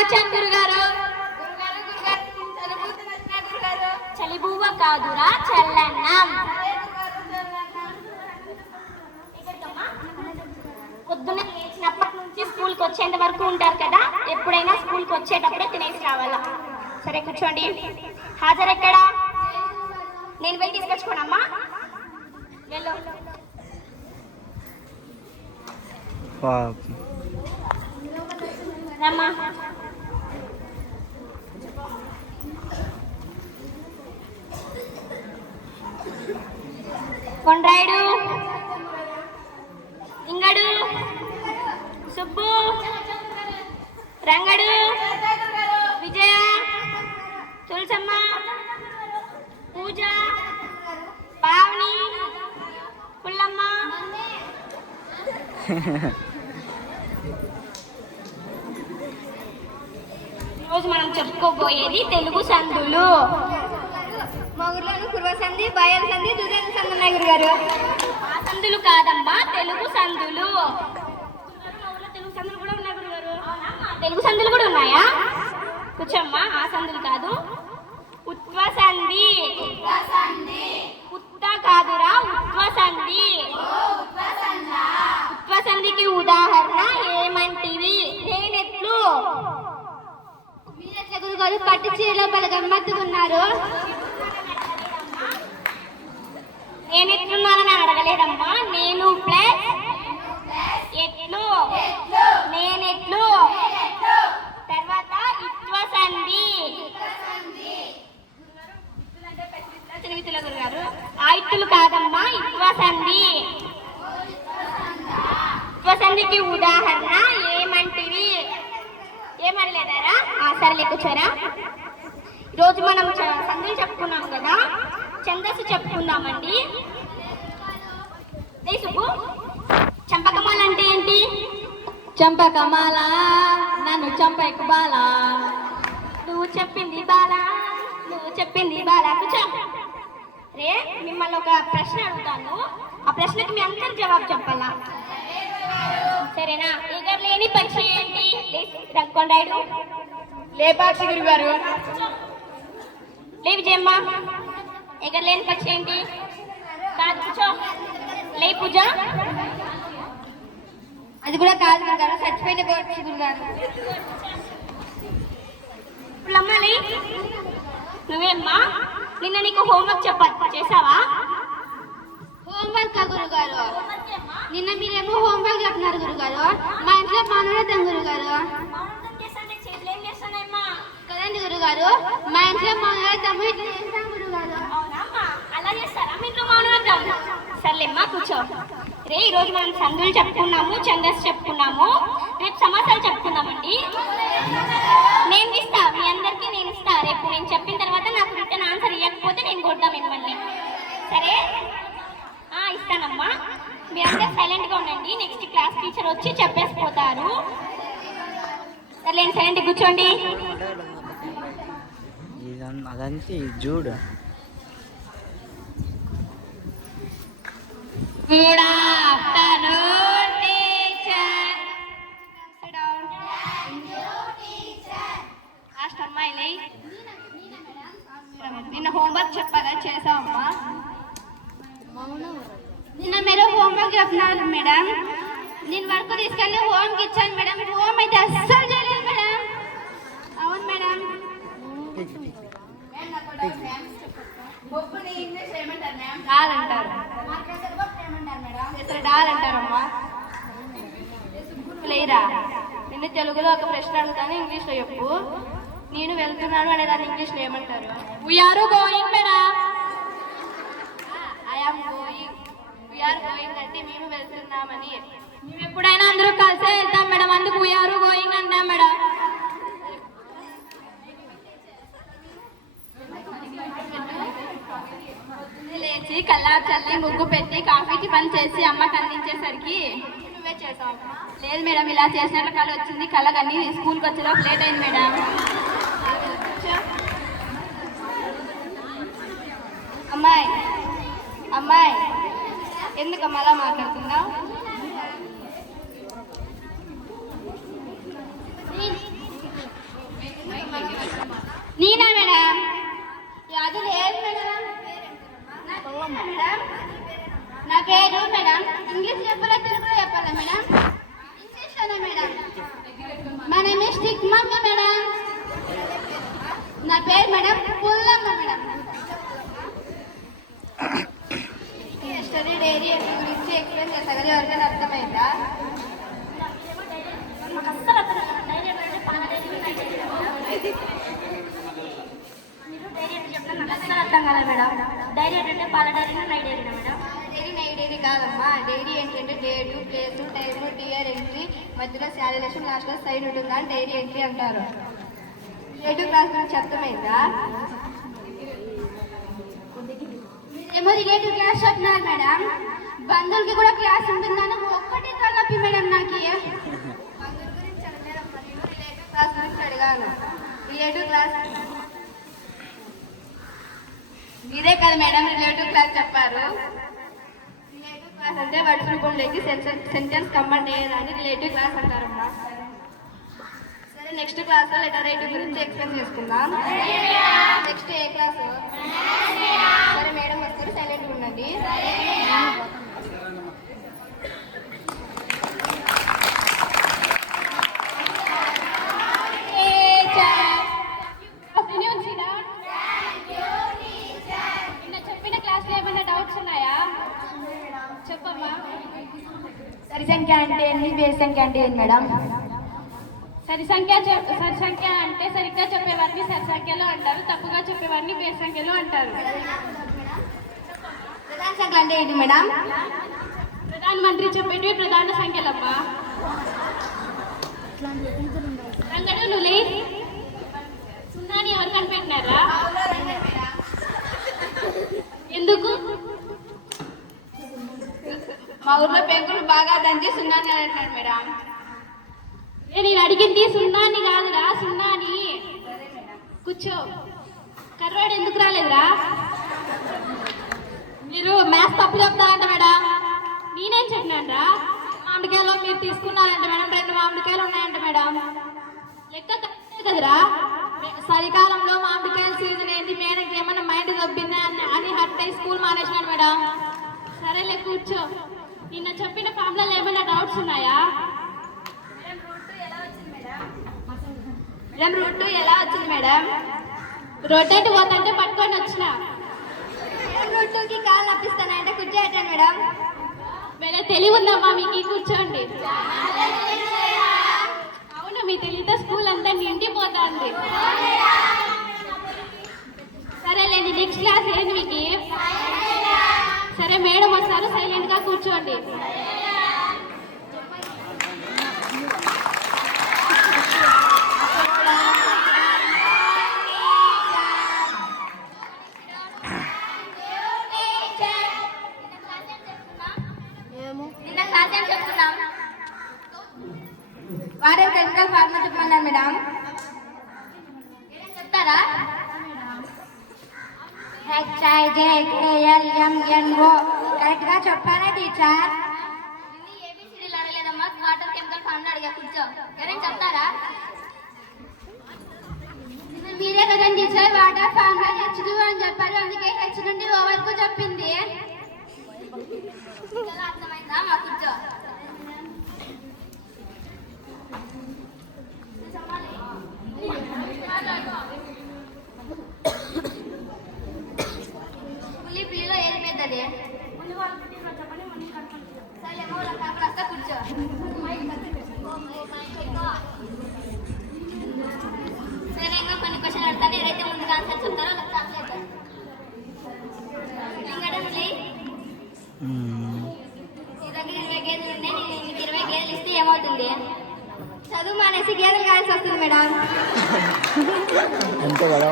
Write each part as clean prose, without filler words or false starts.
వచ్చాను గురుగారు. చలిబువ్వ కాదురా చల్లన్నం. పొద్దున్నే లేచినప్పటి నుంచి స్కూల్కి వచ్చేంత వరకు ఉంటారు కదా, ఎప్పుడైనా స్కూల్కి వచ్చేటప్పుడే తినేసి రావాలా. సరే కూర్చోండి. హాజరు ఎక్కడా? నేను వెళ్ళి తీసుకొచ్చుకోనమ్మా. వెళ్ళు. రమ్మా. కొండ్రాయుడు, ఇంగడు, సుబ్బు, రంగడు, విజయ, తులసమ్మ, పూజ, పావని, పుల్లమ్మ. ఈరోజు మనం చెప్పుకోబోయేది తెలుగు సందులు. మా ఊర్లోను కుర్వ సంధి, బాయల సంధి, దుర్గ సంధి ఉన్నాయి గురుగారు. ఆ సందులు కాదమ్మా, తెలుగు సందులు. తెలుగు సందులు కూడా ఉన్నాయి గురుగారు. తెలుగు సందులు కూడా ఉన్నాయా? కూర్చోమ్మా. ఆ సందులు కాదు, ఉత్వ సంధి. ఉత్త కాదురా, ఉత్వ సంధి. ఉత్వ సంధికి ఉదాహరణ ఏమంటివి? నేనెట్లు. మీరెట్లా గురుగారు? పట్టు చీరలో బల గమ్మత్తుకున్నారు. నేనెట్లున్నానని అడగలేదమ్మా. నేను ప్లస్ ఎట్లు, నేనెట్లు. తర్వాత ఇత్వ సంధి. గురుగారు ఆయిత్తులు కాదమ్మా, ఇత్వ సంధి. ఇత్వ సంధికి ఉదాహరణ ఏమంటివి? ఏమనలేదారా? సరే కూర్చోరా. ఈరోజు మనం సంధులు చెప్పుకున్నాం కదా, ఛందస్సు చెప్పుకుందామండి. సుబ్బు, చంపకమాల అంటే ఏంటి? చంపకమాల నన్ను చంపకు బాల. నువ్వు చెప్పింది బాల, నువ్వు చెప్పింది బాల. కూర్చో. రే, మిమ్మల్ని ఒక ప్రశ్న అడుగుతాను, ఆ ప్రశ్నకి మీ అందరు జవాబు చెప్పాలా? సరేనా? ఎగరలేని పక్షి ఏంటి? కొండాయుడు. లేపాక్షి గురుగారు. లే విజయమ్మ. ఎగరలేని పక్షి ఏంటి? కాదు, కూర్చో. లే పూజ. అది కూడా కాదు గురుగారు, చచ్చిపోయిన పక్షి గురుగారు. పుల్లమ్మాలి. నువ్వేమ్మా? నిన్న నీకు హోంవర్క్ చేసావా? హోంవర్క్ గురుగారు. నిన్న మీరేమో హోంవర్క్ చెప్పినారు గురుగారు. మా ఇంట్లో మనోరథం గురుగారు. కదండి గురుగారు, మా ఇంట్లో మనోరథం ఇట్లా చేస్తాం గురుగారు. అలా చేస్తారా మీ ఇంట్లో మనోరథం? సర్లేమ్మా, కూర్చో. రే, ఈరోజు మనం సందులు చెప్పుకున్నాము, ఛందస్సు చెప్పుకున్నాము. రేపు సమాసాలు చెప్పుకుందామండి. నేను ఇస్తా, మీ అందరికీ నేను ఇస్తా. రేపు నేను చెప్పిన తర్వాత నాకు రిటర్న్ ఆన్సర్ ఇవ్వకపోతే నేను కొడతా మిమ్మల్ని. సరే? ఇస్తానమ్మా. మీరంతా సైలెంట్గా ఉండండి. నెక్స్ట్ క్లాస్ టీచర్ వచ్చి చెప్పేసిపోతారు. సరే, సైలెంట్ కూర్చోండి. అదంతే చూడు. Good afternoon teacher. లాస్ట్ అమ్మాయిలే. నిన్న హోంవర్క్ చెప్పాగా, చేసావమ్మా? నిన్న మీరు హోంవర్క్ చెప్పినారు మేడం. నేను వర్క్ తీసుకెళ్ళి హోంకి ఇచ్చాను మేడం. హోమ్ అయితే అస్సలు చేయలేదు మేడం. అవును మేడం. డాల్ అంటారు. డాల్ అంటారమ్మా. లేరా? నిన్ను తెలుగులో ఒక ప్రశ్న అడుగుతాను, ఇంగ్లీష్లో చెప్పు. నేను వెళ్తున్నాను అనేదాన్ని ఇంగ్లీష్లో ఏమంటారు? We are going madam. I am going. We are going అంటే మేము వెళ్తున్నామని. మేము ఎప్పుడైనా అందరూ కలిసే వెళ్తాం మేడం, అందుకు we are going అంటాం మేడం. లేచి కల్లా చల్లి ముగ్గు పెట్టి కాఫీకి పని చేసి అమ్మకి అందించేసరికి నువ్వే చేసావు. లేదు మేడం, ఇలా చేసినట్లు కళ వచ్చింది. కళగని స్కూల్కి వచ్చేలోపు లేట్ అయింది మేడం. అమ్మాయి అమ్మాయి ఎందుకమ్మా అలా మాట్లాడుతున్నావు? నేనా మేడం? అది లేదు మేడం. మేడం నా పేరు మేడం. ఇంగ్లీష్ చెప్పాలా తెలుగులో చెప్పాలా మేడం? ఇంగ్లీష్ అనే మేడం. మన మిస్టిక్ మమ్మీ మేడం. నా పేరు madam Pullamma madam. Study diary గురించి ఎక్స్ప్లెయిన్ చేస్తా కదా, ఎవరికైనా అర్థమైందా? అర్థం కదా మేడం. డైరీ అంటే పాల డైరీ నైట్ డైరీనా మేడం? డైరీ నైట్ డైరీ కాదమ్మా. డైరీ ఏంటంటే డేటు, ప్లేసు, టైము, టియర్ ఎంట్రీ, మధ్యలో శాలినేషన్, లాస్ట్లో సైన్ ఉంటుందా అని డైరీ ఎంట్రీ అంటారు. డేటు క్లాస్ గురించి అర్థమైందా? ఏమో రిలేటివ్ క్లాస్ చెప్తున్నారు మేడం. బంధువులకి కూడా క్లాస్ ఉంటుందని ఒక్కటి తలపి మేడం. నాకు బంధువుల గురించి అడగలేదు, రిలేటివ్ క్లాస్ గురించి అడిగాను. రిలేటివ్ క్లాస్ ఇదే కదా మేడం రిలేటివ్ క్లాస్ చెప్పారు. రిలేటివ్ క్లాస్ అంటే వర్డ్స్ రూపంలోకి సెంటెన్స్ కంబైన్ అయ్యేదాన్ని రిలేటివ్ క్లాస్ అంటారమ్మా. సరే నెక్స్ట్ క్లాస్లో లెటర్ రైటింగ్ గురించి ఎక్స్ప్లెయిన్ చేసుకుందాం. నెక్స్ట్ ఏ క్లాసు? సరే మేడం వస్తారు, సైలెంట్గా ఉండండి. చెప్పిన క్లాస్లో ఏమైనా డౌట్స్ ఉన్నాయా? చెప్పమ్మా. సరి సంఖ్య అంటే ఏంటి, బేస్ సంఖ్య అంటే ఏంటి మేడం? సరి సంఖ్య అంటే సరిగ్గా చెప్పేవారిని సరి సంఖ్యలో అంటారు, తప్పుగా చెప్పేవారిని బేస్ సంఖ్యలో అంటారు. ప్రధాన సంఖ్య అంటే ఏంటి మేడం? ప్రధానమంత్రి చెప్పేటివి ప్రధాన సంఖ్యలమ్మా. రంగడు నులి సున్నాని ఎవరు కనిపెట్టినారా? ఎందుకు? మా ఊర్లో పెంకులు బాగా దంచి సున్నాని అంటున్నాడు మేడం. నేను అడిగింది సున్నాని కాదురా, సున్నాని. కూర్చో. కర్రోడు ఎందుకు రాలేదురా? మీరు మ్యాథ్స్ తప్పు చెప్తారంట మేడం. నేనేం చెప్పినానరా? మామిడికాయలో మీరు తీసుకున్నారంట మేడం, 2 మామిడికాయలు ఉన్నాయంట మేడం. లెక్క కరెక్టే కదరా? చలికాలంలో మామిడికాయల సీజన్ ఏంది, మేడకి ఏమన్నా మైండ్ దొబ్బిందా అని హట్ అయి స్కూల్ మానేసినాడు మేడం. సరేలే కూర్చో. నిన్న చెప్పిన ఫార్ములాలో ఏమైనా డౌట్స్ ఉన్నాయా? మేడం రూట్ ఎలా వచ్చింది మేడం? రొట్టెట్టు పోతుంటే పట్టుకొని వచ్చిన. రూట్కి కాలు నప్పిస్తానంటే కూర్చోబెట్టాను మేడం. మేడం తెలివి ఉందమ్మా మీకు, కూర్చోండి. అవును, మీ తెలివితో స్కూల్ అంతా నిండిపోతుంది. సరేలేండి, నెక్స్ట్ క్లాస్ ఏంటి మీకు? సరే మేడం వస్తారు, సైలెంట్గా కూర్చోండి. నిన్న క్లాస్ ఏం చెప్తున్నాం? వాడే టెక్నికల్ ఫార్ములా చెప్పమన్నారు మేడం. చెప్తారా? HIJKLMNO కరెక్ట్ గా చెప్పారా టీచర్? ఏబిసిడీలు అడగలేదమ్మా, వాటర్ కెమికల్ ఫార్ములా అడిగా. కూర్చో. ఎవరైనా చెప్తారా? మీరే కదండి టీచర్ వాటర్ ఫార్ములా H2 అని చెప్పారు, అందుకే H నుండి O వరకు చెప్పింది. అర్థమైందా? మా కూర్చో. పులి పిల్లిలో ఏది పెద్దది? సరే వస్తా, కూర్చో. సరే ఇంకా కొన్ని క్వశ్చన్ అడతాను, ఏదైతే ముందుగా ఆన్సర్ చెప్తారో వాళ్ళకి చాక్లెట్. నీ దగ్గర 20 గేదెలు ఉన్నాయి, నేను నీకు 20 గేదెలు ఇస్తే ఏమవుతుంది? చదువు మానేసి గేదెలు కావాల్సి వస్తుంది మేడం. అంతే కదా.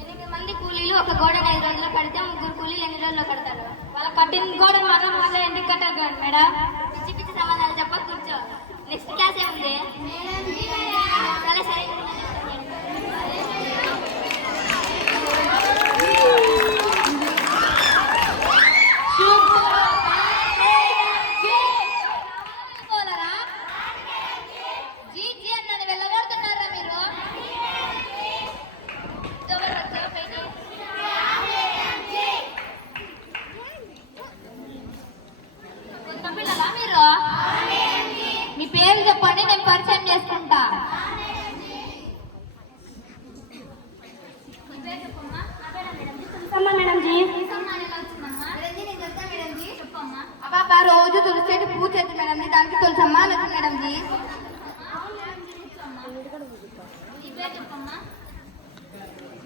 8 మంది కూలీలు ఒక గోడను 5 రోజుల్లో కడితే 3 కూలీలు ఎన్ని రోజుల్లో కడతారు? వాళ్ళ కట్టిన గోడ మాత్రం వాళ్ళు ఎందుకు కట్టారు మేడం? పిచ్చి పిచ్చి సమాధానం చెప్ప, కూర్చో. నెక్స్ట్ క్లాస్ ఏముంది? సరే సరే. జీ చేసుకుంటా. మేడం జీ. అబ్బా రోజు తులసి చెట్టు పూజ చేస్తుంది మేడం జీ, దానికి తులసమ్మ అనొచ్చు మేడం జీ.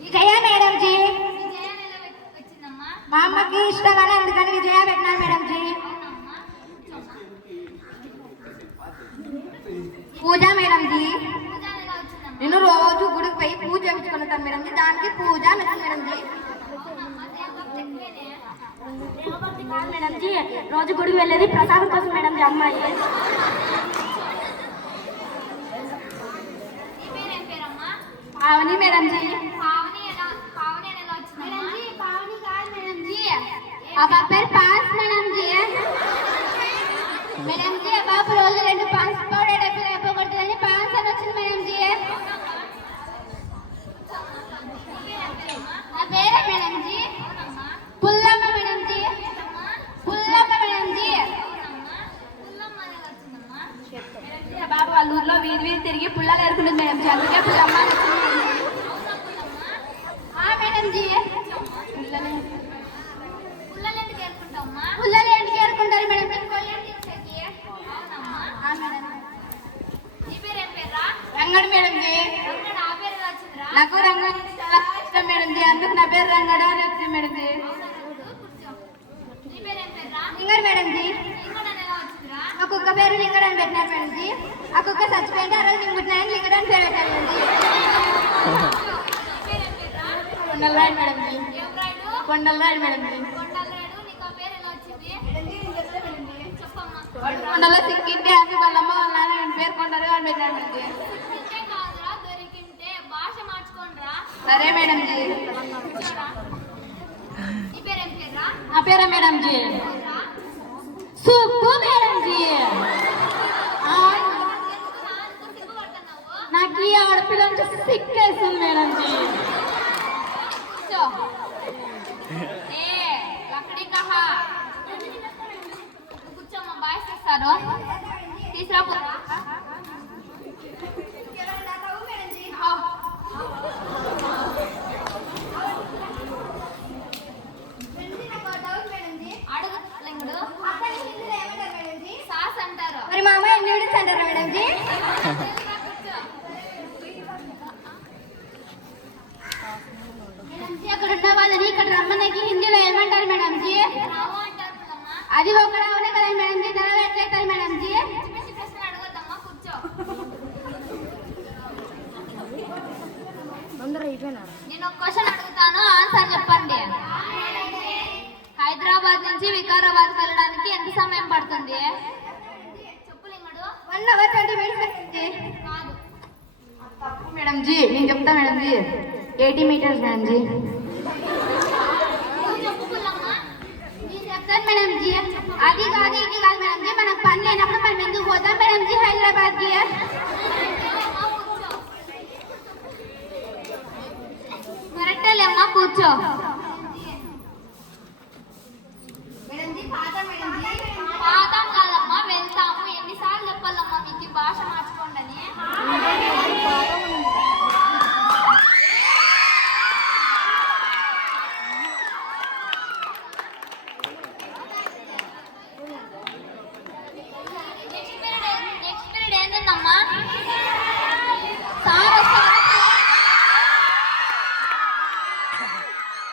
విజయ మేడం జీ. మా అమ్మకి ఇష్టంగానే అందుకని విజయ పెట్టినాను మేడం జీ. పూజ మేడం జీ. నేను రోజు గుడికి పోయి పూజ చేయించుకుంటాను మేడం జీ, దానికి పూజ అనొచ్చు మేడం జీ. మేడం జీ రోజు గుడికి వెళ్ళేది ప్రసాదం కోసం మేడం జీ అమ్మాయి. పావని మేడం జీ. అబ్బా పేరు పాన్స్ మేడం జీ. మేడం జీ బాబు రోజు 2 పాన్స్ పౌడర్ అయిపోగొడుతుందని పాన్స్ అని వచ్చింది మేడం జీ. నా పేరే madam ji Pullamma madam ji. Pullamma madam ji. బాబు వాళ్ళ ఊర్లో వీధి వీధి తిరిగి పుల్లలు ఏరుకుంటుంది మేడం జీ, అందుకే పుల్లమ్మ అని వచ్చింది మేడం జీ. పుల్లలు ఎందుకు ఏరుకుంటారు మేడం జీ? రంగడు మేడం జీ. నాకు రంగడు చాలా ఇష్టం మేడం జీ, అందుకు నా పేరు రంగడు అని వచ్చింది మేడం జీ. లింగడు మేడం జీ. మా కుక్క పేరు లింగడు అని పెట్టినారు మేడం జీ. ఆ కుక్క చచ్చిపోయింటే ఆ రోజు లింగుతున్నాయని లింగడు అని పేరు పెట్టారు madam ji. Kondalarayudu madam ji. Kondalarayudu madam ji. కొండలో సిక్కింటే అది వాళ్ళమ్మ వాళ్ళ నాన్న పేరు కొండలు అని పెట్టారు మేడం జీ. సరే మేడం జీ. నా పేరా మేడం జీ సుబ్బు మేడం జీ. నాకు ఈ ఆడపిల్లని చూసి సిక్కేస్తుంది మేడం జీ. కూర్చోమ్మా బాయ్ చేస్తాను తీసుకురా. మరి మా అమ్మాయి నూడిల్స్ అంటారా మేడం జీ? అక్కడ ఉన్న వాళ్ళని ఇక్కడ రమ్మన్నకి హిందీలో ఏమంటారు మేడం జీ? అది ఒకటే అవునే కదా మేడం జీ, నెరవేర్చేస్తారు మేడం జీ. నేను ఒక క్వశ్చన్ అడుగుతాను, ఆన్సర్ చెప్పండి. హైదరాబాద్ నుంచి వికారాబాద్ వెళ్ళడానికి ఎంత సమయం పడుతుంది? 1 hour 20 minutes మేడం జీ. నేను చెప్తా madam ji 80 meters madam ji. చెప్తాను మేడం జీ. అది కాదు ఇది కాదు మేడం జీ, మనకు పని లేనప్పుడు మనం ఎందుకు పోతాం మేడం జీ హైదరాబాద్?